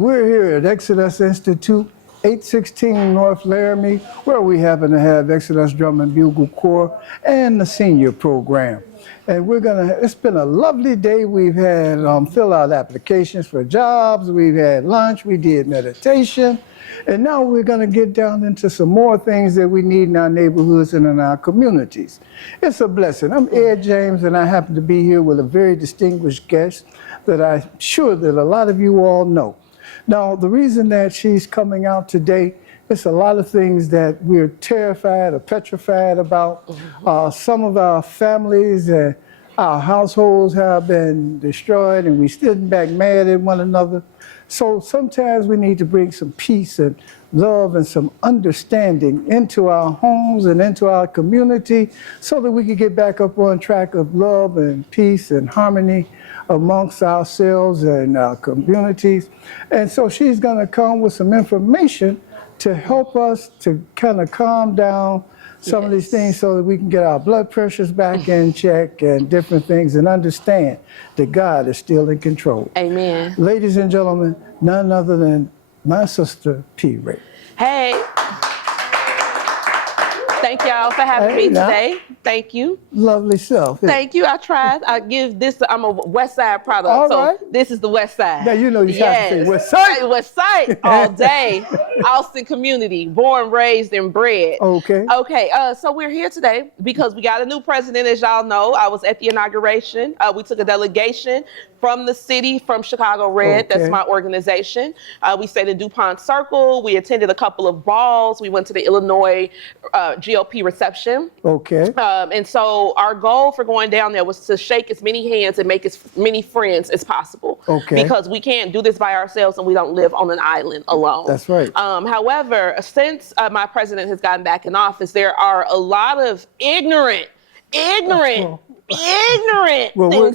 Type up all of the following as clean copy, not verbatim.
We're here at Exodus Institute, 816 North Laramie, where we happen to have Exodus Drum and Bugle Corps and the senior program. And it's been a lovely day. We've had fill out applications for jobs, we've had lunch, we did meditation, and now we're gonna get down into some more things that we need in our neighborhoods and in our communities. It's a blessing. I'm Ed James, and I happen to be here with a very distinguished guest that I'm sure that a lot of you all know. Now, the reason that she's coming out today, it's a lot of things that we're terrified or petrified about. Some of our families and our households have been destroyed, and we're sitting back mad at one another. So sometimes we need to bring some peace and love and some understanding into our homes and into our community so that we can get back up on track of love and peace and harmony amongst ourselves and our communities. And so she's gonna come with some information to help us to kind of calm down some of these things so that we can get our blood pressures back in check and different things and understand that God is still in control. Amen. Ladies and gentlemen, none other than my sister, T.R.I.P. Hey. Thank y'all for having me today. Thank you. Lovely self. Thank you. I tried. I give this, I'm a West Side product. All so right. This is the West Side. Now you know you have to say West Side. West Side all day. Austin community, born, raised, and bred. Okay. Okay, so we're here today because we got a new president, as y'all know. I was at the inauguration. We took a delegation from the city, from Chicago Red. Okay. That's my organization. We stayed in DuPont Circle. We attended a couple of balls. We went to the Illinois GOP reception. Okay. And so our goal for going down there was to shake as many hands and make as many friends as possible. Okay. Because we can't do this by ourselves and we don't live on an island alone. That's right. However, since my president has gotten back in office, there are a lot of ignorant things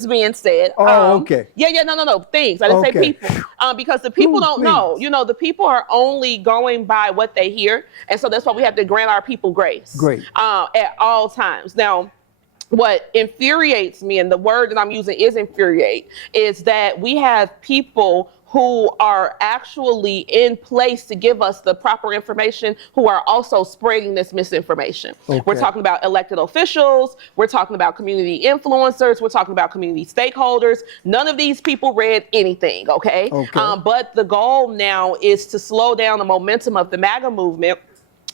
being said. Okay. No, things. I didn't say people. Because the people don't know. You know, the people are only going by what they hear. And so that's why we have to grant our people grace. Great. At all times. Now, what infuriates me, and the word that I'm using is infuriate, is that we have people who are actually in place to give us the proper information, who are also spreading this misinformation. Okay. We're talking about elected officials, we're talking about community influencers, we're talking about community stakeholders. None of these people read anything, okay? But the goal now is to slow down the momentum of the MAGA movement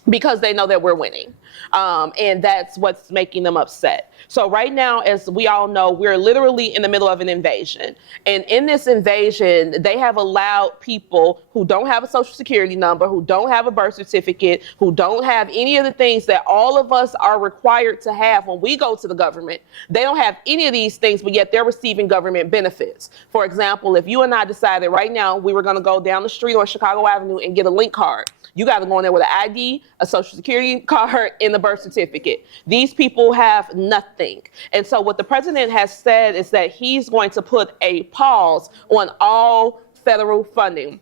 because they know that we're winning. And that's what's making them upset. So right now, as we all know, we're literally in the middle of an invasion. And in this invasion, they have allowed people who don't have a social security number, who don't have a birth certificate, who don't have any of the things that all of us are required to have when we go to the government. They don't have any of these things, but yet they're receiving government benefits. For example, if you and I decided right now we were gonna go down the street on Chicago Avenue and get a link card, you got to go in there with an ID, a social security card, and the birth certificate. These people have nothing. And so what the president has said is that he's going to put a pause on all federal funding.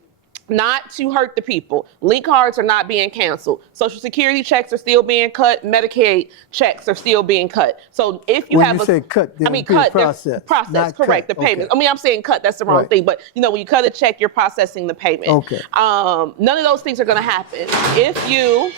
Not to hurt the people. Link cards are not being canceled. Social security checks are still being cut. Medicaid checks are still being cut. So if you when have you say cut, I mean cut, process, correct, cut. the payment. Okay. I mean, I'm saying cut, that's the wrong thing. But you know, when you cut a check, you're processing the payment. Okay. None of those things are gonna happen. If you,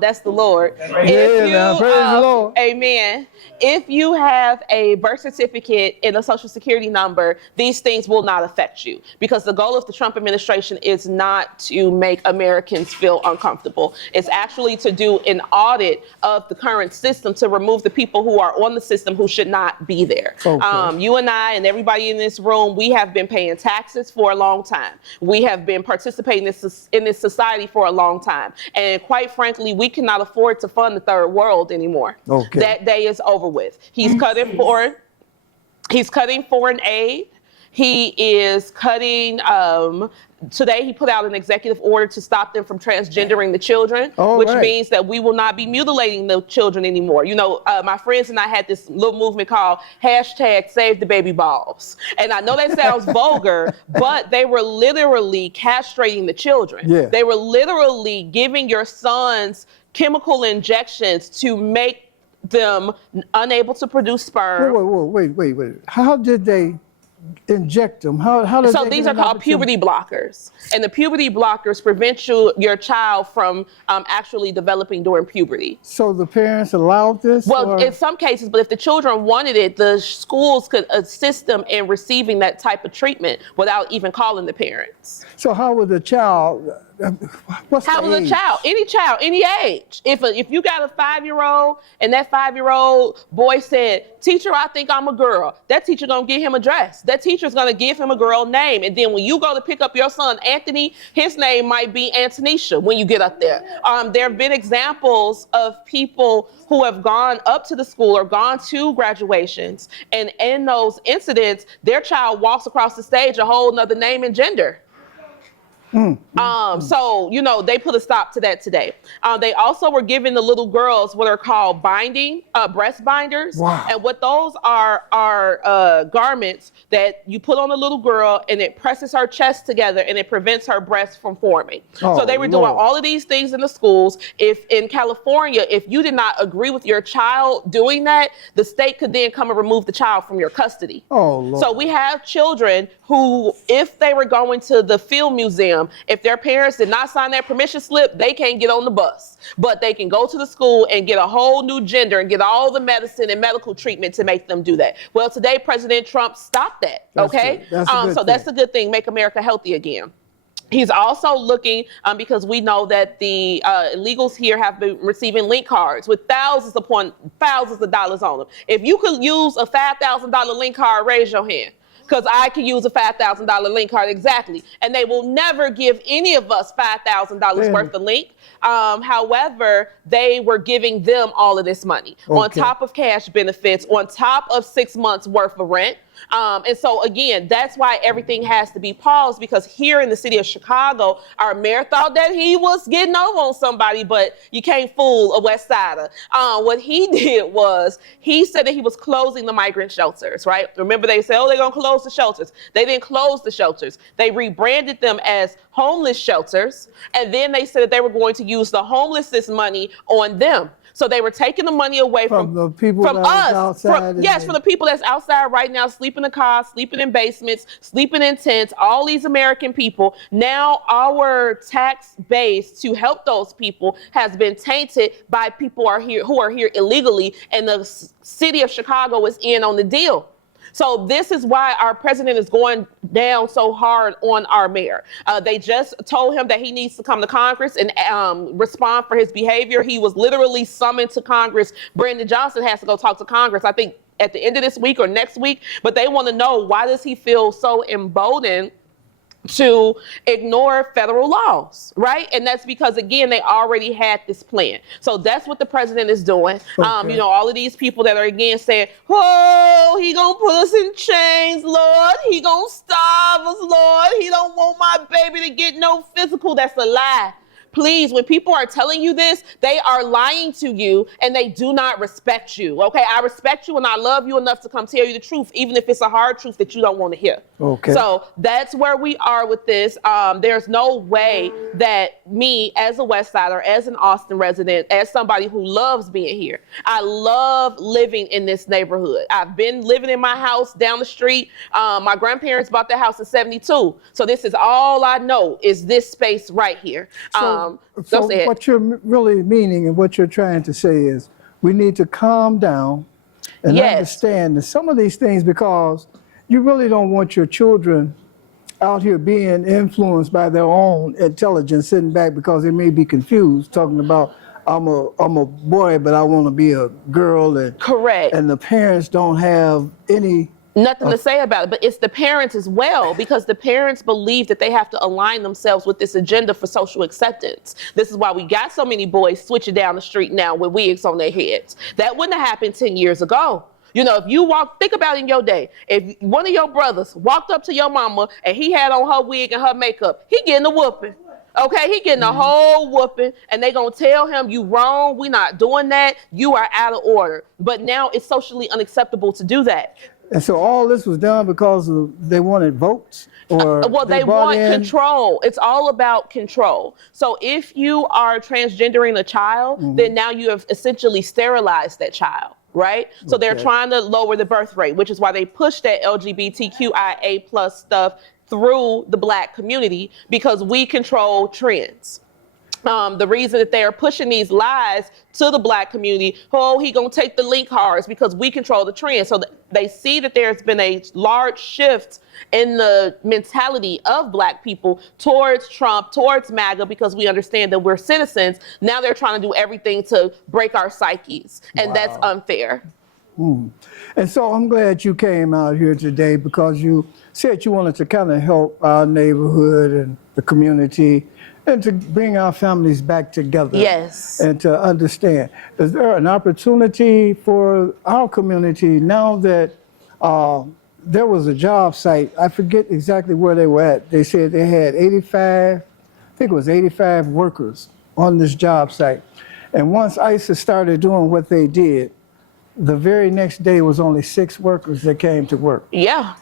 that's the Lord. Praise the Lord. Amen. If you have a birth certificate and a social security number, these things will not affect you, because the goal of the Trump administration is not to make Americans feel uncomfortable. It's actually to do an audit of the current system to remove the people who are on the system who should not be there. Okay. You and I and everybody in this room, we have been paying taxes for a long time. We have been participating in this society for a long time. And quite frankly, we cannot afford to fund the third world anymore. Okay. That day is over with. He's cutting foreign aid. He is cutting, today he put out an executive order to stop them from transgendering the children, which means that we will not be mutilating the children anymore. You know, my friends and I had this little movement called #SaveTheBabyBalls. And I know that sounds vulgar, but they were literally castrating the children. Yeah. They were literally giving your sons chemical injections to make them unable to produce sperm. Wait. How did they inject them? How does So they these get are an called opportunity? puberty blockers, and the puberty blockers prevent your child from actually developing during puberty. So the parents allowed this? Well, Or? in some cases, but if the children wanted it, the schools could assist them in receiving that type of treatment without even calling the parents. So how would the child, what's How the was a age? child, any age. If you got a 5-year-old and that 5-year-old boy said, "Teacher, I think I'm a girl," that teacher gonna give him a dress. That teacher's gonna give him a girl name. And then when you go to pick up your son, Anthony, his name might be Antonisha when you get up there. There have been examples of people who have gone up to the school or gone to graduations, and in those incidents, their child walks across the stage a whole nother name and gender. So, they put a stop to that today. They also were giving the little girls what are called breast binders. Wow. And what those are garments that you put on a little girl, and it presses her chest together and it prevents her breast from forming. Oh, So they were doing Lord. all of these things in the schools. If in California, if you did not agree with your child doing that, the state could then come and remove the child from your custody. Oh, Lord. So we have children who, if they were going to the field museum, if their parents did not sign that permission slip, they can't get on the bus. But they can go to the school and get a whole new gender and get all the medicine and medical treatment to make them do that. Well, today, President Trump stopped that, That's okay? good. That's a good so thing. that's a good thing, make America healthy again. He's also looking, because we know that the illegals here have been receiving link cards with thousands upon thousands of dollars on them. If you could use a $5,000 link card, raise your hand. Because I could use a $5,000 link card, exactly. And they will never give any of us $5,000 worth of link. However, they were giving them all of this money on top of cash benefits, on top of 6 months worth of rent. And so again, that's why everything has to be paused, because here in the city of Chicago, our mayor thought that he was getting over on somebody, but you can't fool a West Sider. What he did was he said that he was closing the migrant shelters, right? Remember they said, oh, they're gonna close the shelters. They didn't close the shelters. They rebranded them as homeless shelters. And then they said that they were going to use the homelessness money on them. So they were taking the money away from the people from that us, was outside. from the people that's outside right now, sleeping in cars, sleeping in basements, sleeping in tents, all these American people. Now our tax base to help those people has been tainted by people who are here illegally, and the city of Chicago is in on the deal. So this is why our president is going down so hard on our mayor. They just told him that he needs to come to Congress and respond for his behavior. He was literally summoned to Congress. Brandon Johnson has to go talk to Congress, I think, at the end of this week or next week. But they want to know, why does he feel so emboldened to ignore federal laws, right? And that's because, again, they already had this plan. So that's what the president is doing. Okay. All of these people that are again saying, oh, he gonna put us in chains, Lord. He gonna starve us, Lord. He don't want my baby to get no physical. That's a lie. Please, when people are telling you this, they are lying to you, and they do not respect you, okay? I respect you and I love you enough to come tell you the truth, even if it's a hard truth that you don't want to hear. Okay. So that's where we are with this. There's no way that me, as a West Sider, as an Austin resident, as somebody who loves being here, I love living in this neighborhood. I've been living in my house down the street. My grandparents bought their house in '72. So this is all I know, is this space right here. So what you're really meaning and what you're trying to say is, we need to calm down and understand that some of these things, because you really don't want your children out here being influenced by their own intelligence, sitting back because they may be confused, talking about, I'm a boy, but I want to be a girl. And, correct. And the parents don't have nothing to say about it, but it's the parents as well, because the parents believe that they have to align themselves with this agenda for social acceptance. This is why we got so many boys switching down the street now with wigs on their heads. That wouldn't have happened 10 years ago. If you think about it in your day, if one of your brothers walked up to your mama and he had on her wig and her makeup, he getting a whooping. Okay, he getting a whole whooping, and they gonna tell him, you wrong, we not doing that, you are out of order. But now it's socially unacceptable to do that. And so all this was done because they wanted votes? Or they want control. It's all about control. So if you are transgendering a child, then now you have essentially sterilized that child, right? So they're trying to lower the birth rate, which is why they push that LGBTQIA+ stuff through the Black community, because we control trends. The reason that they are pushing these lies to the Black community, oh, he gonna take the link cards, because we control the trend. So they see that there's been a large shift in the mentality of Black people towards Trump, towards MAGA, because we understand that we're citizens. Now they're trying to do everything to break our psyches, and that's unfair. And so I'm glad you came out here today, because you said you wanted to kind of help our neighborhood and the community, and to bring our families back together. Yes. And to understand. Is there an opportunity for our community now that there was a job site? I forget exactly where they were at. They said they had 85, I think it was 85 workers on this job site. And once ICE started doing what they did, the very next day was only 6 workers that came to work. Yeah.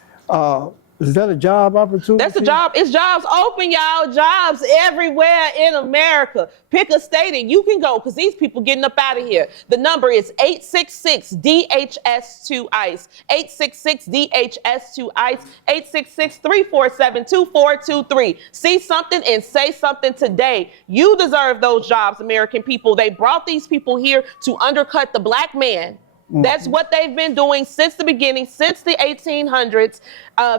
Is that a job opportunity? That's a job. It's jobs open, y'all. Jobs everywhere in America. Pick a state and you can go, because these people getting up out of here. The number is 866-DHS2-ICE. 866-DHS2-ICE. 866-347-2423. See something and say something today. You deserve those jobs, American people. They brought these people here to undercut the Black man. That's what they've been doing since the beginning, since the 1800s.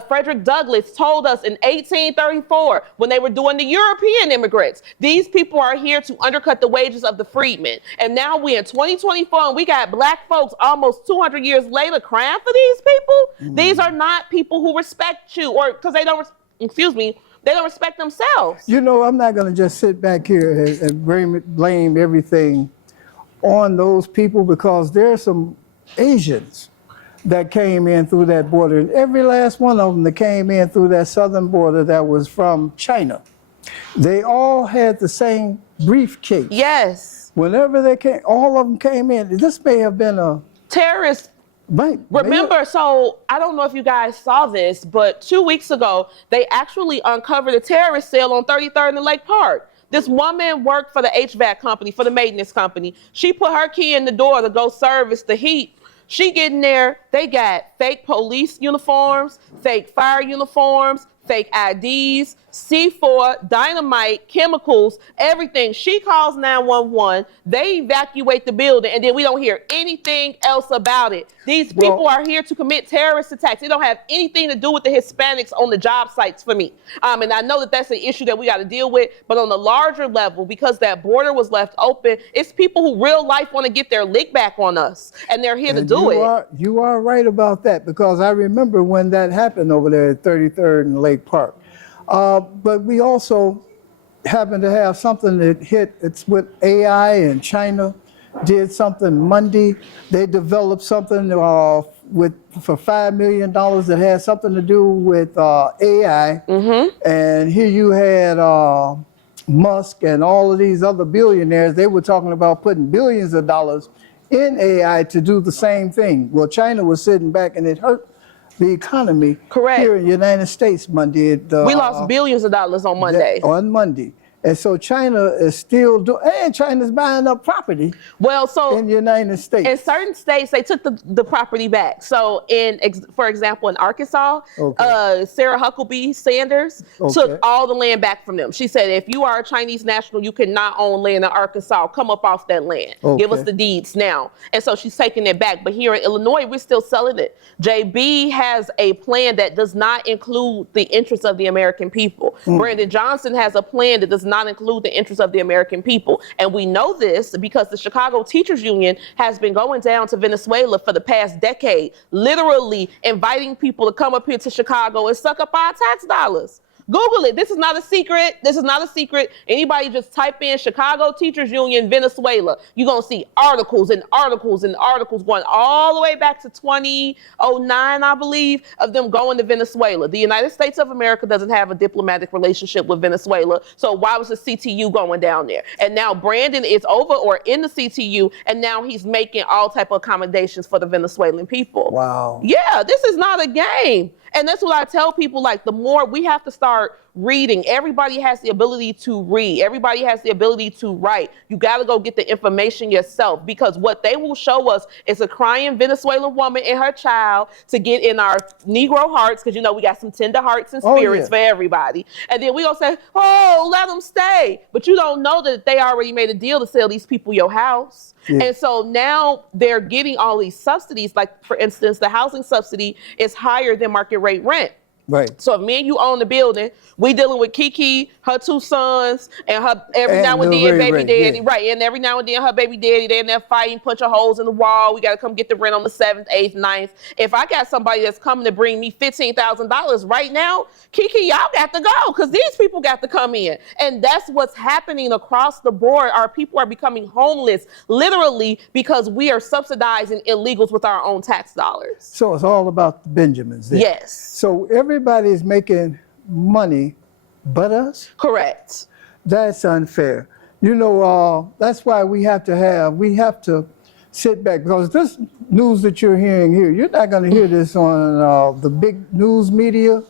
Frederick Douglass told us in 1834, when they were doing the European immigrants, these people are here to undercut the wages of the freedmen. And now we're in 2024, and we got Black folks almost 200 years later crying for these people. These are not people who respect you, or because they don't, they don't respect themselves. You know, I'm not going to just sit back here and blame everything on those people, because there's some Asians that came in through that border, and every last one of them that came in through that southern border that was from China, they all had the same briefcase. Yes. Whenever they came, all of them came in. This may have been a terrorist. Right. Remember, so I don't know if you guys saw this, but 2 weeks ago, they actually uncovered a terrorist cell on 33rd and Lake Park. This woman worked for the HVAC company, for the maintenance company. She put her key in the door to go service the heat. She get in there, they got fake police uniforms, fake fire uniforms, fake IDs, C4, dynamite, chemicals, everything. She calls 911, they evacuate the building, and then we don't hear anything else about it. These people are here to commit terrorist attacks. It don't have anything to do with the Hispanics on the job sites for me. And I know that that's an issue that we got to deal with, but on the larger level, because that border was left open, it's people who real life want to get their lick back on us, and they're here to do it. You are right about that, because I remember when that happened over there at 33rd and Lake Park. But we also happen to have something that hit, it's with AI, and China did something Monday. They developed something for $5 million that had something to do with AI. And here you had Musk and all of these other billionaires. They were talking about putting billions of dollars in AI to do the same thing. Well, China was sitting back, and it hurt the economy. Correct. Here in the United States Monday. We lost billions of dollars on Monday. On Monday. And so China is still doing, and China's buying up property. Well, so in the United States. In certain states, they took the property back. So for example, in Arkansas, Sarah Huckabee Sanders took all the land back from them. She said, if you are a Chinese national, you cannot own land in Arkansas. Come up off that land. Give us the deeds now. And so she's taking it back. But here in Illinois, we're still selling it. JB has a plan that does not include the interests of the American people. Brandon Johnson has a plan that does not include the interests of the American people. And we know this because the Chicago Teachers Union has been going down to Venezuela for the past decade, literally inviting people to come up here to Chicago and suck up our tax dollars. Google it. This is not a secret. This is not a secret. Anybody just type in Chicago Teachers Union, Venezuela. You're going to see articles and articles and articles going all the way back to 2009, I believe, of them going to Venezuela. The United States of America doesn't have a diplomatic relationship with Venezuela. So why was the CTU going down there? And now Brandon is over or in the CTU, and now he's making all type of accommodations for the Venezuelan people. Wow. Yeah, this is not a game. And that's what I tell people, like, the more we have to start reading. Everybody has the ability to read. Everybody has the ability to write. You got to go get the information yourself, because what they will show us is a crying Venezuelan woman and her child to get in our Negro hearts, because, you know, we got some tender hearts and spirits for everybody. And then we gonna say, oh, let them stay. But you don't know that they already made a deal to sell these people your house. And so now they're getting all these subsidies. Like, for instance, the housing subsidy is higher than market rate rent. Right. So if me and you own the building, we dealing with Kiki, her 2 sons, and her every now and then baby daddy, right? And every now and then her baby daddy, they in there fighting, punching holes in the wall. We got to come get the rent on the 7th, 8th, 9th. If I got somebody that's coming to bring me $15,000 right now, Kiki, y'all got to go, because these people got to come in. And that's what's happening across the board. Our people are becoming homeless, literally, because we are subsidizing illegals with our own tax dollars. So it's all about the Benjamins there. Yes. So everybody's making money but us? Correct. That's unfair. You know, that's why we have to sit back, because this news that you're hearing here, you're not going to hear this on the big news media,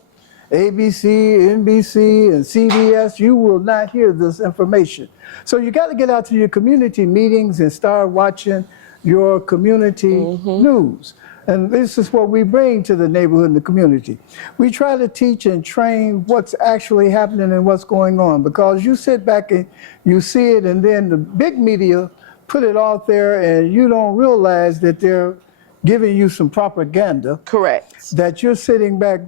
ABC, NBC, and CBS. You will not hear this information. So you got to get out to your community meetings and start watching your community news. And this is what we bring to the neighborhood and the community. We try to teach and train what's actually happening and what's going on, because you sit back and you see it, and then the big media put it out there, and you don't realize that they're giving you some propaganda. Correct. That you're sitting back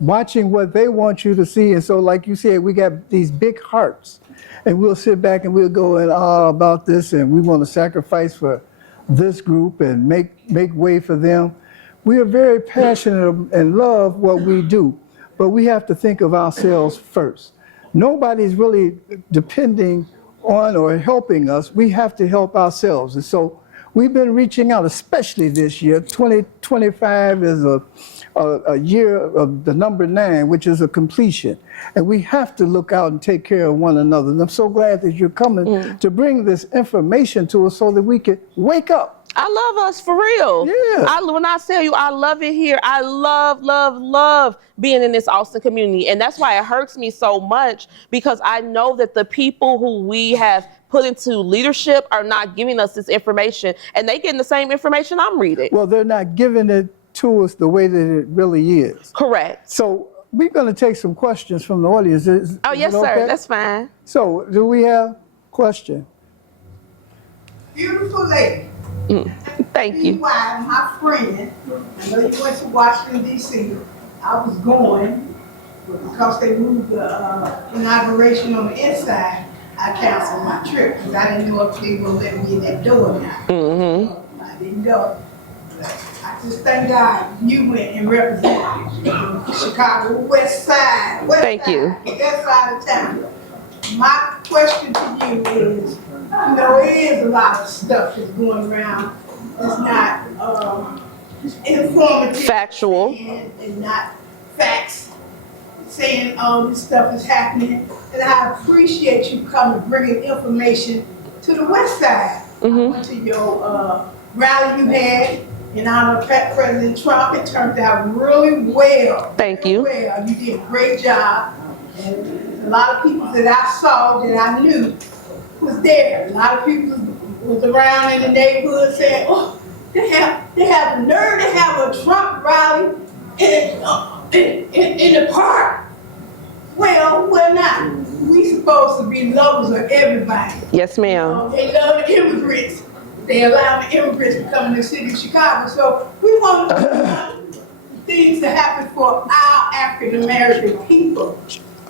watching what they want you to see. And so, like you said, we got these big hearts, and we'll sit back and we'll go and about this, and we want to sacrifice for this group and make way for them. We are very passionate and love what we do, but we have to think of ourselves first. Nobody's really depending on or helping us. We have to help ourselves. And so we've been reaching out, especially this year. 2025 is a year of the number 9, which is a completion. And we have to look out and take care of one another. And I'm so glad that you're coming to bring this information to us so that we can wake up. I love us, for real. Yeah. When I tell you, I love it here. I love being in this Austin community. And that's why it hurts me so much, because I know that the people who we have put into leadership are not giving us this information, and they getting the same information I'm reading. Well, they're not giving it to us the way that it really is. Correct. So we're going to take some questions from the audience. Oh, yes, sir. That's fine. So do we have a question? Beautiful lady. Thank you. Why my friend, I know you went to Washington, D.C. I was going, but because they moved the inauguration on the inside, I canceled my trip, because I didn't know if they were letting me in that door now. I didn't go. But I just thank God you went and represented Chicago West Side. Thank you. That side of town. My question to you is, you know, it is a lot of stuff that's going around that's not informative. Factual. And not facts, saying all this stuff is happening. And I appreciate you coming, bringing information to the West Side. I went to your rally you had in honor of President Trump. It turned out really well. Thank you. Well, you did a great job. And a lot of people that I saw, that I knew, was there. A lot of people was around in the neighborhood saying, "Oh, they have the nerve to have a Trump rally in the park." Well, we're not. We supposed to be lovers of everybody. Yes, ma'am. They love the immigrants. They allow the immigrants to come in the city of Chicago. So we want things to happen for our African American people.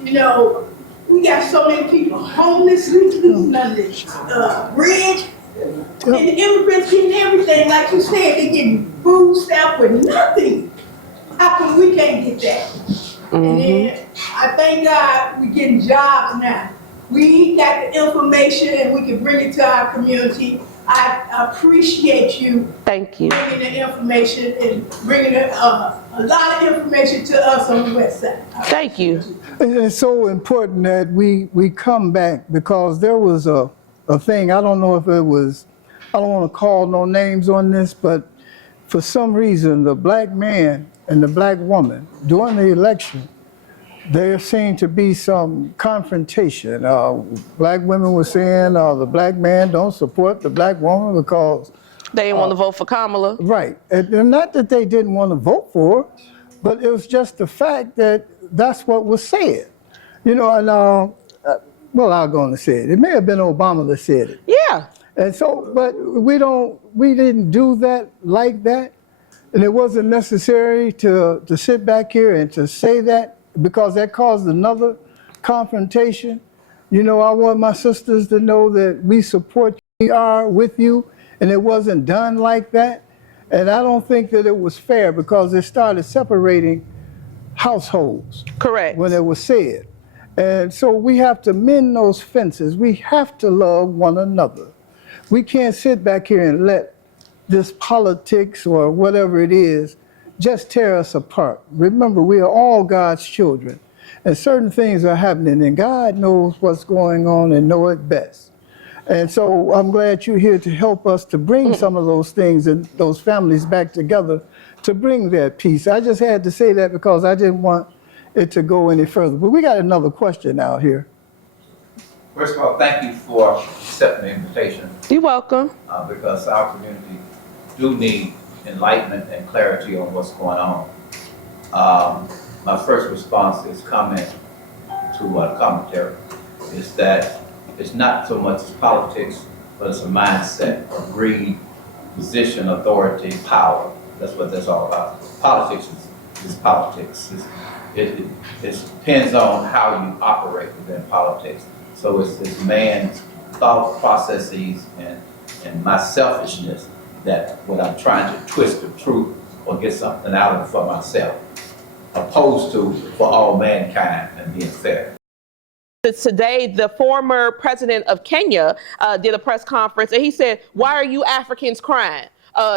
You know, we got so many people homeless, losing under the bridge, and the immigrants getting everything. Like you said, they're getting food stamp with nothing. How come we can't get that? And then I thank God we're getting jobs now. We got the information and we can bring it to our community. I appreciate you. Thank you. Bringing the information and bringing a lot of information to us on the West Side. Thank you. It's so important that we come back, because there was a thing, I don't know if it was, I don't want to call no names on this, but for some reason the black man and the black woman during the election, there seemed to be some confrontation. Black women were saying the black man don't support the black woman because They didn't want to vote for Kamala. right. And not that they didn't want to vote for her, but it was just the fact that that's what was said. You know, and well, I'm going to say it. It may have been Obama that said it. Yeah. And so, but we didn't do that like that. And it wasn't necessary to sit back here and to say that because that caused another confrontation. You know, I want my sisters to know that we support you, we are with you, and it wasn't done like that. And I don't think that it was fair because it started separating households. Correct. When it was said. And so we have to mend those fences. We have to love one another. We can't sit back here and let this politics or whatever it is just tear us apart. Remember, we are all God's children, and certain things are happening, and God knows what's going on and know it best. And so I'm glad you're here to help us to bring some of those things and those families back together to bring that peace. I just had to say that because I didn't want it to go any further. But we got another question out here. First of all, thank you for accepting the invitation. You're welcome. Because our community do need enlightenment and clarity on what's going on. My first response is comment to commentary is that it's not so much politics, but it's a mindset of greed, position, authority, power. That's what that's all about. Politics is politics. It depends on how you operate within politics. So it's man's thought processes and my selfishness that when I'm trying to twist the truth or get something out of it for myself, opposed to for all mankind and being fair. Today, the former president of Kenya did a press conference and he said, "Why are you Africans crying?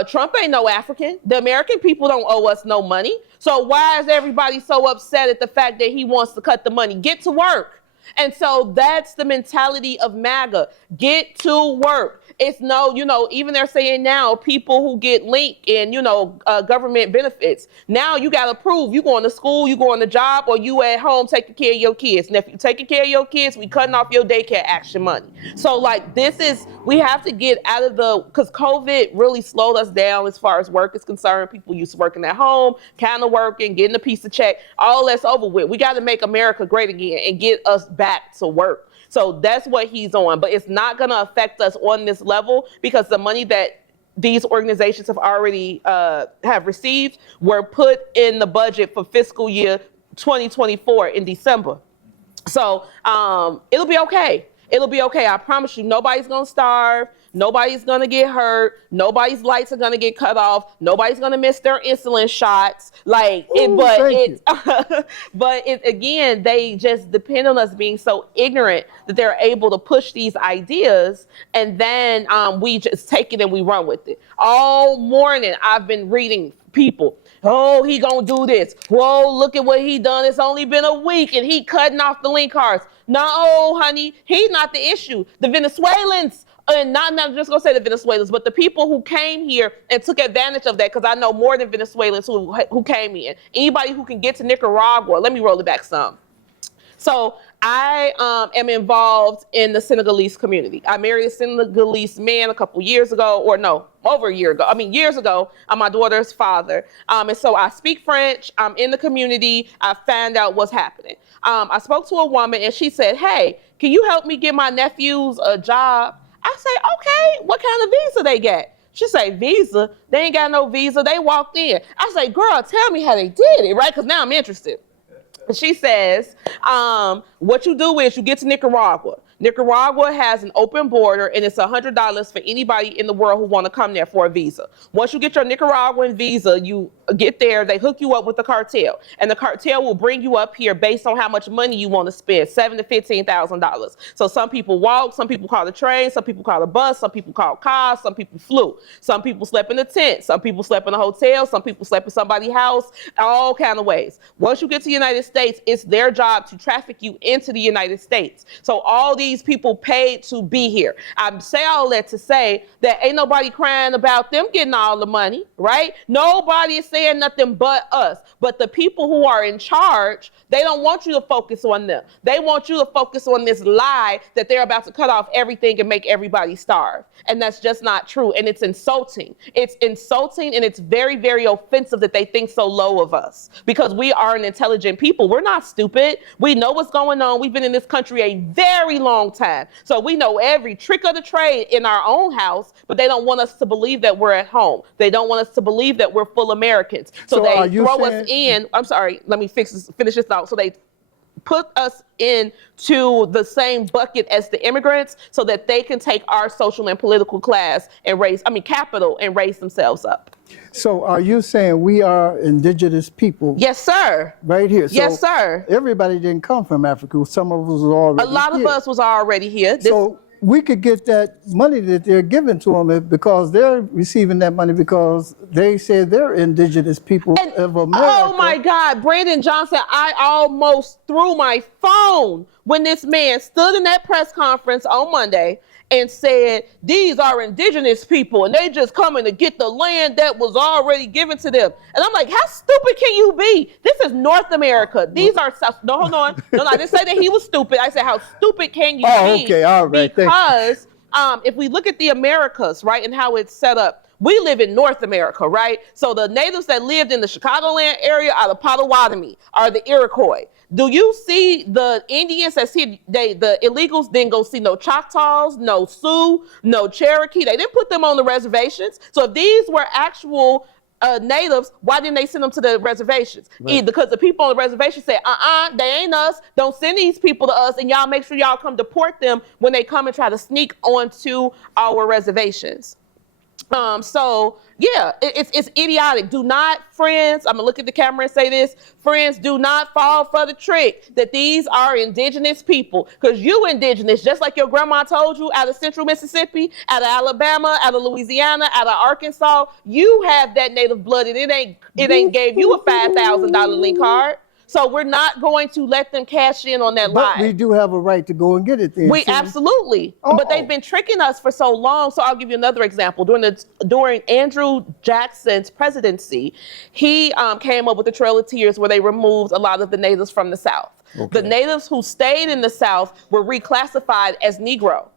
Trump ain't no African. The American people don't owe us no money. So why is everybody so upset at the fact that he wants to cut the money? Get to work." And so that's the mentality of MAGA. Get to work. It's no, even they're saying now people who get linked in, government benefits. Now you got to prove you going to school, you going to job, or you at home taking care of your kids. And if you're taking care of your kids, we cutting off your daycare action money. So we have to get out of because COVID really slowed us down as far as work is concerned. People used to working at home, kind of working, getting a piece of check, all that's over with. We got to make America great again and get us back to work. So that's what he's on, but it's not going to affect us on this level because the money that these organizations have already have received were put in the budget for fiscal year 2024 in December. So it'll be okay. It'll be okay. I promise you, nobody's going to starve. Nobody's going to get hurt. Nobody's lights are going to get cut off. Nobody's going to miss their insulin shots. Again, they just depend on us being so ignorant that they're able to push these ideas. And then we just take it and we run with it. All morning, I've been reading people. Oh, he gonna do this. Whoa, look at what he done. It's only been a week and he cutting off the link cards. No, honey, he's not the issue. The Venezuelans, and not just gonna say the Venezuelans, but the people who came here and took advantage of that, because I know more than Venezuelans who came in. Anybody who can get to Nicaragua, let me roll it back some. So I am involved in the Senegalese community. I married a Senegalese man a couple years ago, or no, over a year ago. Years ago. I'm my daughter's father. And so I speak French. I'm in the community. I found out what's happening. I spoke to a woman and she said, "Hey, can you help me get my nephews a job?" I say, "Okay, what kind of visa they got?" She say, "Visa? They ain't got no visa. They walked in." I say, "Girl, tell me how they did it, right? Because now I'm interested." She says, what you do is you get to Nicaragua. Nicaragua has an open border and it's $100 for anybody in the world who want to come there for a visa. Once you get your Nicaraguan visa, you get there, they hook you up with the cartel. And the cartel will bring you up here based on how much money you want to spend, $7,000 to $15,000. So some people walk, some people call the train, some people call the bus, some people call cars, some people flew. Some people slept in a tent, some people slept in a hotel, some people slept in somebody's house, all kind of ways. Once you get to the United States, it's their job to traffic you into the United States. So all these people paid to be here. I say all that to say that ain't nobody crying about them getting all the money, right? Nobody is saying saying nothing but us. But the people who are in charge, they don't want you to focus on them. They want you to focus on this lie that they're about to cut off everything and make everybody starve. And that's just not true. And it's insulting. It's insulting, and it's very, very offensive that they think so low of us, because we are an intelligent people. We're not stupid. We know what's going on. We've been in this country a very long time. So we know every trick of the trade in our own house, but they don't want us to believe that we're at home. They don't want us to believe that we're full Americans. So they throw us in. I'm sorry, let me finish this thought. So they put us into the same bucket as the immigrants so that they can take our social and political class and capital and raise themselves up. So are you saying we are indigenous people? Yes, sir. Right here. So yes, sir. Everybody didn't come from Africa. Some of us was already here. A lot of us was already here. So we could get that money that they're giving to them because they're receiving that money because they say they're indigenous people of America. Oh my God, Brandon Johnson, I almost threw my phone when this man stood in that press conference on Monday and said, these are indigenous people and they just coming to get the land that was already given to them. And I'm like, how stupid can you be? This is North America. These are South. No, hold on. No, I didn't say that he was stupid. I said, how stupid can you be? Oh, okay, all right. Because if we look at the Americas, right, and how it's set up, we live in North America, right? So the natives that lived in the Chicagoland area are the Potawatomi, are the Iroquois. Do you see the Indians that's here? The illegals didn't go see no Choctaws, no Sioux, no Cherokee. They didn't put them on the reservations. So if these were actual natives, why didn't they send them to the reservations? Right. Either because the people on the reservation said, they ain't us. Don't send these people to us, and y'all make sure y'all come deport them when they come and try to sneak onto our reservations. So yeah, it's idiotic. Do not, friends, I'm gonna look at the camera and say this, friends, do not fall for the trick that these are indigenous people, because you indigenous, just like your grandma told you, out of central Mississippi, out of Alabama, out of Louisiana, out of Arkansas, you have that native blood, and it ain't gave you a $5,000 link card. So we're not going to let them cash in on that lie. But we do have a right to go and get it then. We absolutely. But they've been tricking us for so long. So I'll give you another example. During Andrew Jackson's presidency, he came up with the Trail of Tears, where they removed a lot of the natives from the South. Okay. The natives who stayed in the South were reclassified as Negro.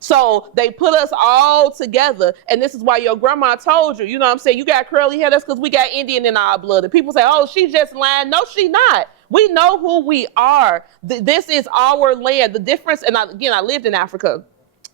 So they put us all together, and this is why your grandma told you, you know what I'm saying, you got curly hair, that's because we got Indian in our blood. And people say, oh, she's just lying. No, she not. We know who we are. This is our land. The difference, and I lived in Africa.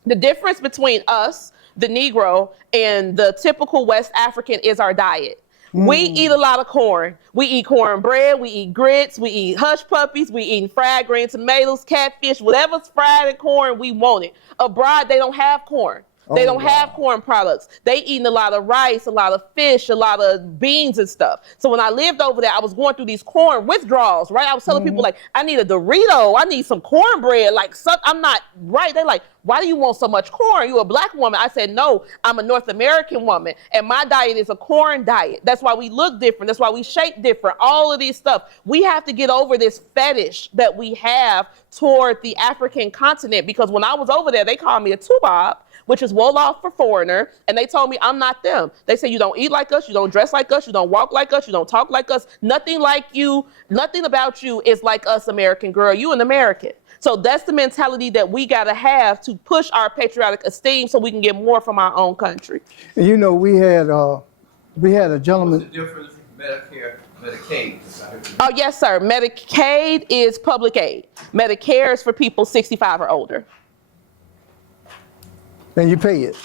The difference between us, the Negro, and the typical West African is our diet. We eat a lot of corn. We eat cornbread, we eat grits, we eat hush puppies, we eat fried green tomatoes, catfish, whatever's fried in corn, we want it. Abroad, they don't have corn. They don't have corn products. They eating a lot of rice, a lot of fish, a lot of beans and stuff. So when I lived over there, I was going through these corn withdrawals, right? I was telling people, like, I need a Dorito. I need some cornbread. Like, I'm not right. They're like, why do you want so much corn? You a black woman. I said, no, I'm a North American woman, and my diet is a corn diet. That's why we look different. That's why we shape different. All of these stuff. We have to get over this fetish that we have toward the African continent, because when I was over there, they called me a tubob, which is Wolof for foreigner, and they told me I'm not them. They say, you don't eat like us, you don't dress like us, you don't walk like us, you don't talk like us, nothing like you, nothing about you is like us, American girl, you an American. So that's the mentality that we gotta have to push our patriotic esteem so we can get more from our own country. And you know, we had a gentleman. What's the difference Medicare, Medicaid? Oh, yes, sir. Medicaid is public aid. Medicare is for people 65 or older. And you pay it.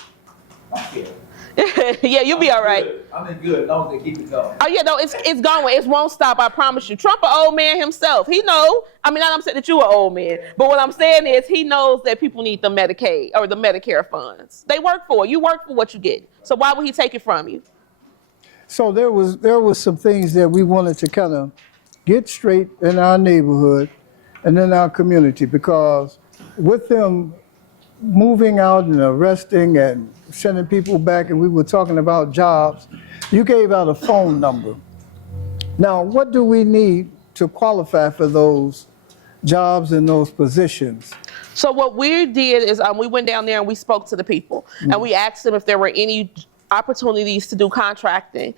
Yeah, you'll be all right. I'm in good, as long as they keep it going. Oh yeah, no, it's going. It won't stop. I promise you. Trump, an old man himself. He know. I mean, I'm saying that you an old man, but what I'm saying is he knows that people need the Medicaid or the Medicare funds. They work for it. You work for what you get. So why would he take it from you? So there was some things that we wanted to kind of get straight in our neighborhood and in our community, because with them moving out and arresting and sending people back, and we were talking about jobs, you gave out a phone number. Now, what do we need to qualify for those jobs and those positions? So what we did is we went down there and we spoke to the people, and we asked them if there were any opportunities to do contracting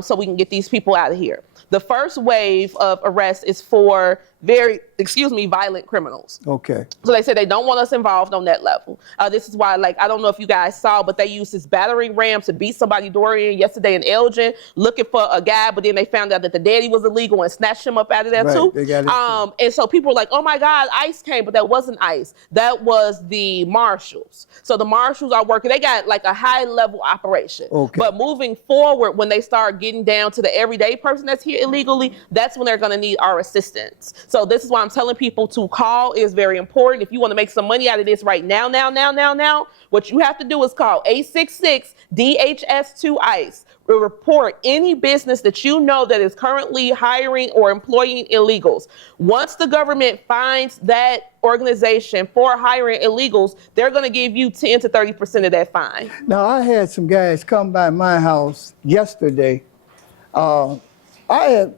so we can get these people out of here. The first wave of arrests is for violent criminals. Okay. So they said they don't want us involved on that level. This is why, like, I don't know if you guys saw, but they used this battering ram to beat somebody door in yesterday in Elgin, looking for a guy, but then they found out that the daddy was illegal and snatched him up out of there too. They got it too. And so people were like, oh my God, ICE came, but that wasn't ICE. That was the marshals. So the marshals are working. They got like a high level operation. Okay. But moving forward, when they start getting down to the everyday person that's here illegally, that's when they're going to need our assistance. So this is why I'm telling people to call is very important. If you want to make some money out of this right now, what you have to do is call 866-DHS2-ICE. Report any business that you know that is currently hiring or employing illegals. Once the government finds that organization for hiring illegals, they're going to give you 10 to 30% of that fine. Now, I had some guys come by my house yesterday. I had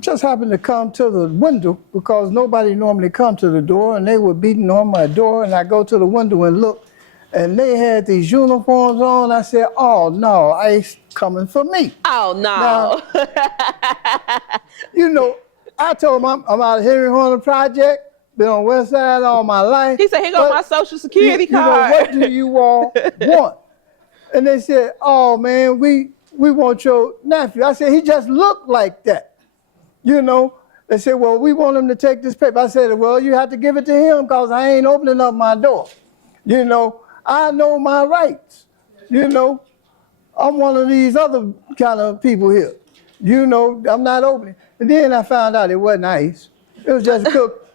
just happened to come to the window because nobody normally come to the door, and they were beating on my door, and I go to the window and look, and they had these uniforms on. I said, oh no, ICE coming for me. Oh no. Now, I told them I'm out of Henry Horner Project, been on West Side all my life. He said, here goes my social security card. What do you all want? And they said, oh man, we want your nephew. I said, he just looked like that. They said, well, we want him to take this paper. I said, well, you have to give it to him because I ain't opening up my door. I know my rights. I'm one of these other kind of people here. I'm not opening. And then I found out it wasn't ICE. It was just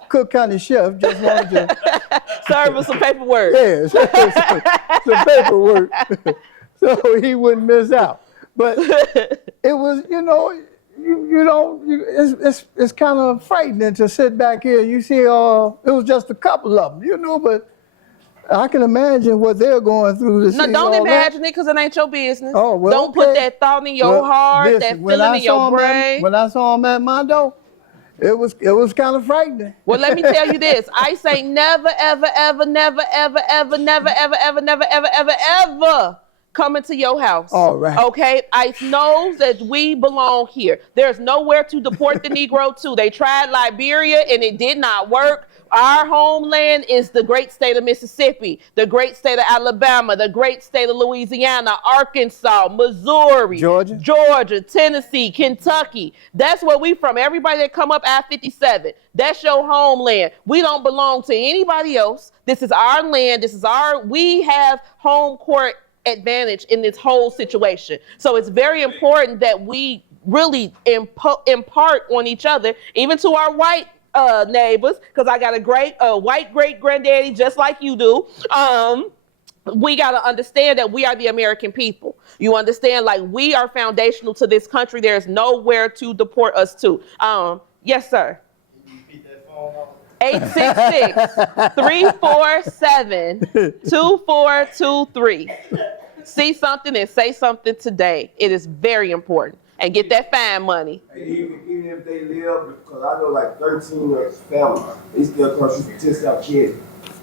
Cook County Sheriff just wanted to serve us some paperwork. Yeah, some paperwork. So he wouldn't miss out. But it was, it's kind of frightening to sit back here. You see, it was just a couple of them, but I can imagine what they're going through. No, don't imagine it because it ain't your business. Oh, well, don't put that thought in your heart, that feeling in your brain. When I saw him at my door, it was kind of frightening. Well, let me tell you this. ICE ain't never, ever, ever, never, ever, ever, never, ever, ever, never, ever, ever, ever coming to your house. All right. Okay? ICE knows that we belong here. There's nowhere to deport the Negro to. They tried Liberia and it did not work. Our homeland is the great state of Mississippi, the great state of Alabama, the great state of Louisiana, Arkansas, Missouri, Georgia, Tennessee, Kentucky. That's where we from. Everybody that come up I-57, that's your homeland. We don't belong to anybody else. This is our land. We have home court advantage in this whole situation. So it's very important that we really impart on each other, even to our white neighbors, because I got a great white great granddaddy just like you do. We got to understand that we are the American people. You understand? Like, we are foundational to this country. There's nowhere to deport us to. Yes, sir. 866-347-2423. See something and say something today. It is very important. And get that fine money. Even if they live, because I know like 13 of family, they still come to test out kids.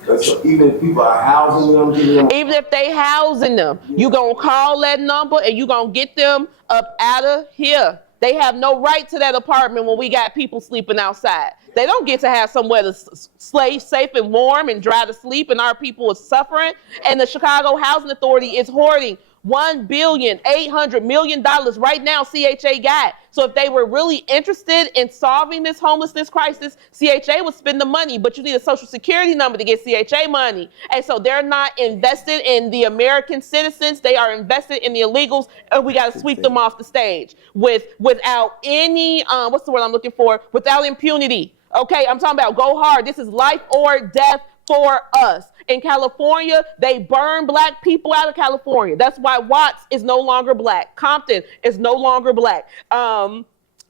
So even if people are housing them, even if they housing them, you gonna call that number and you gonna get them up out of here. They have no right to that apartment when we got people sleeping outside. They don't get to have somewhere to stay safe and warm and dry to sleep, and our people are suffering. And the Chicago Housing Authority is hoarding $1,800,000,000 right now. CHA got. So if they were really interested in solving this homelessness crisis, CHA would spend the money, but you need a social security number to get CHA money. And so they're not invested in the American citizens. They are invested in the illegals, and we got to sweep them off the stage without any, what's the word I'm looking for? Without impunity. Okay, I'm talking about go hard. This is life or death for us. In California, they burn black people out of California. That's why Watts is no longer black. Compton is no longer black.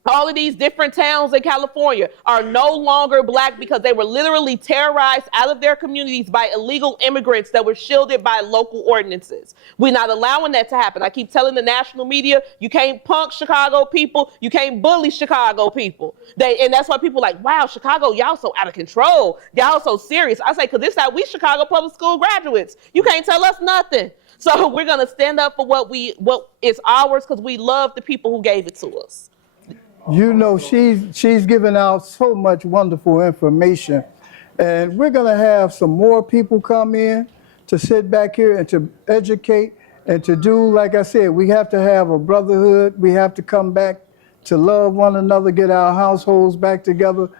All of these different towns in California are no longer black because they were literally terrorized out of their communities by illegal immigrants that were shielded by local ordinances. We're not allowing that to happen. I keep telling the national media, you can't punk Chicago people, you can't bully Chicago people. And that's why people are like, wow, Chicago, y'all so out of control. Y'all so serious. I say, because this is how we Chicago public school graduates. You can't tell us nothing. So we're gonna stand up for what is ours because we love the people who gave it to us. You know, she's given out so much wonderful information, and we're gonna have some more people come in to sit back here and to educate and to do, like I said, we have to have a brotherhood. We have to come back to love one another, get our households back together,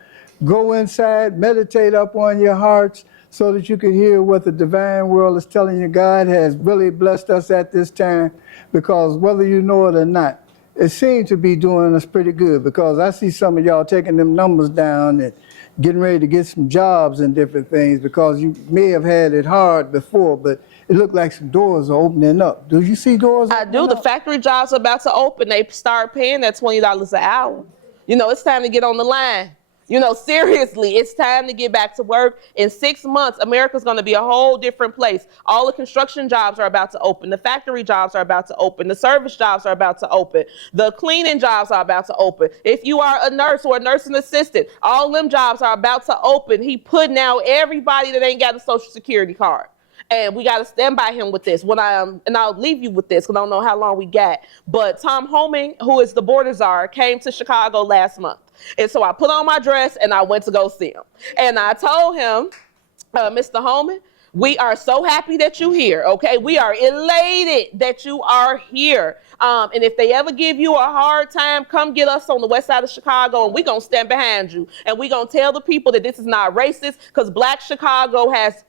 go inside, meditate up on your hearts so that you can hear what the divine world is telling you. God has really blessed us at this time, because whether you know it or not, it seems to be doing us pretty good, because I see some of y'all taking them numbers down and getting ready to get some jobs and different things, because you may have had it hard before, but it looked like some doors are opening up. Do you see doors I opening do. The up? factory jobs are about to open. They start paying that $20 an hour. You know, it's time to get on the line. You know, seriously, it's time to get back to work. In 6 months, America's going to be a whole different place. All the construction jobs are about to open. The factory jobs are about to open. The service jobs are about to open. The cleaning jobs are about to open. If you are a nurse or a nursing assistant, all them jobs are about to open. He putting out everybody that ain't got a Social Security card. And we got to stand by him with this. And I'll leave you with this because I don't know how long we got. But Tom Homan, who is the border czar, came to Chicago last month. And so I put on my dress and I went to go see him. And I told him, Mr. Homan, we are so happy that you're here, okay? We are elated that you are here. And if they ever give you a hard time, come get us on the west side of Chicago, and we're going to stand behind you. And we're going to tell the people that this is not racist, because Black Chicago has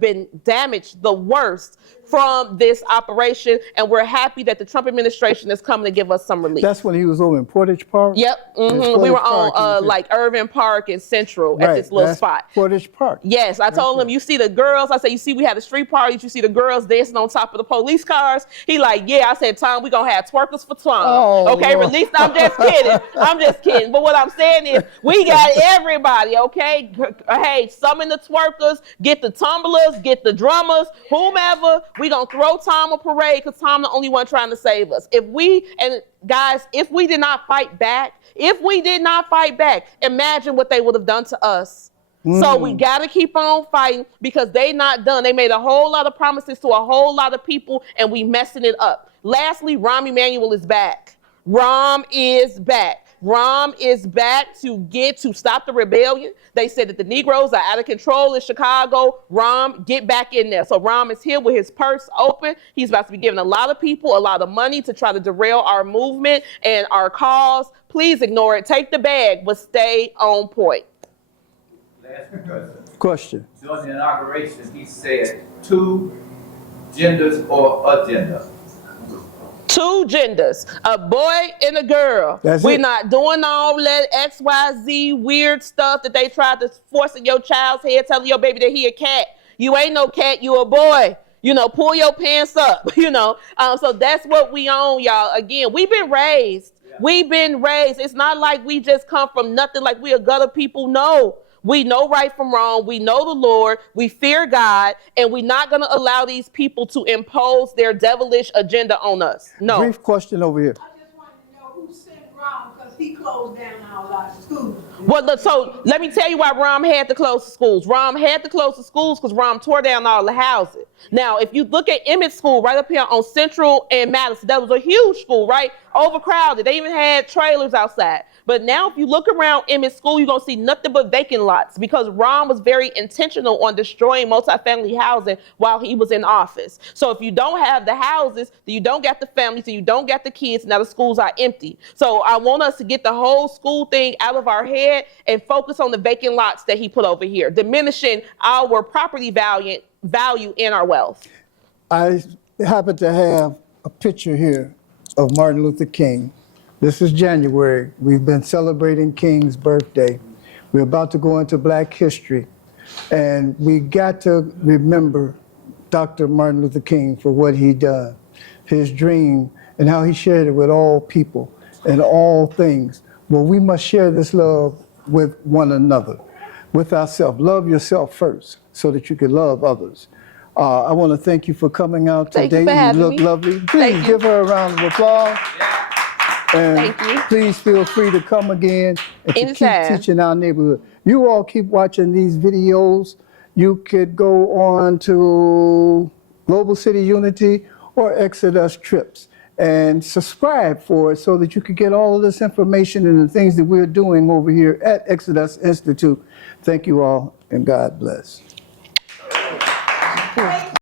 been damaged the worst from this operation, and we're happy that the Trump administration is coming to give us some relief. That's when he was over in Portage Park? Yep. Mm-hmm. We were on like Irvin Park and Central at this little spot. Portage Park. Yes, I told him, you see the girls, I said, you see we had the street parties, you see the girls dancing on top of the police cars? He like, yeah. I said, Tom, we gonna have twerkers for Tom. Oh, okay, Lord. release. I'm just kidding. I'm just kidding. But what I'm saying is, we got everybody, okay? Hey, summon the twerkers, get the tumblers, get the drummers, whomever. We gonna throw Tom a parade, because Tom the only one trying to save us. If we did not fight back, imagine what they would have done to us. So we got to keep on fighting, because they not done. They made a whole lot of promises to a whole lot of people, and we messing it up. Lastly, Rahm Emanuel is back. Rahm is back. Rahm is back to stop the rebellion. They said that the Negroes are out of control in Chicago. Rahm, get back in there. So Rahm is here with his purse open. He's about to be giving a lot of people a lot of money to try to derail our movement and our cause. Please ignore it. Take the bag, but stay on point. Last Question. during the inauguration, he said 2 genders or agenda. 2 genders, a boy and a girl. We're not doing all that XYZ weird stuff that they tried to force in your child's head, telling your baby that he a cat. You ain't no cat, you a boy. You know, pull your pants up, you know. So that's what we own, y'all. Again, we've been raised. We've been raised. It's not like we just come from nothing, like we a gutter people. No. We know right from wrong. We know the Lord. We fear God. And we're not going to allow these people to impose their devilish agenda on us. No. Brief question over here. I just wanted to know who sent Ron, because he closed down our schools. Well, so let me tell you why Rahm had to close the schools. Rahm had to close the schools because Rahm tore down all the houses. Now, if you look at Emmett School right up here on Central and Madison, that was a huge school, right? Overcrowded. They even had trailers outside. But now if you look around Emmett School, you're going to see nothing but vacant lots, because Rahm was very intentional on destroying multifamily housing while he was in office. So if you don't have the houses, then you don't got the families, and you don't got the kids, now the schools are empty. So I want us to get the whole school thing out of our head and focus on the vacant lots that he put over here, diminishing our property value in our wealth. I happen to have a picture here of Martin Luther King. This is January. We've been celebrating King's birthday. We're about to go into Black history. And we got to remember Dr. Martin Luther King for what he done, his dream, and how he shared it with all people and all things. Well, we must share this love with one another, with ourselves. Love yourself first so that you can love others. I want to thank you for coming out today. Thank you for having look me. lovely. Please give her a round of applause. And Thank you. please feel free to come again and to Anytime. keep teaching our neighborhood. You all keep watching these videos. You could go on to Global City Unity, or Exodus Trips. And subscribe for it so that you can get all of this information and the things that we're doing over here at Exodus Institute. Thank you all, and God bless. Hey,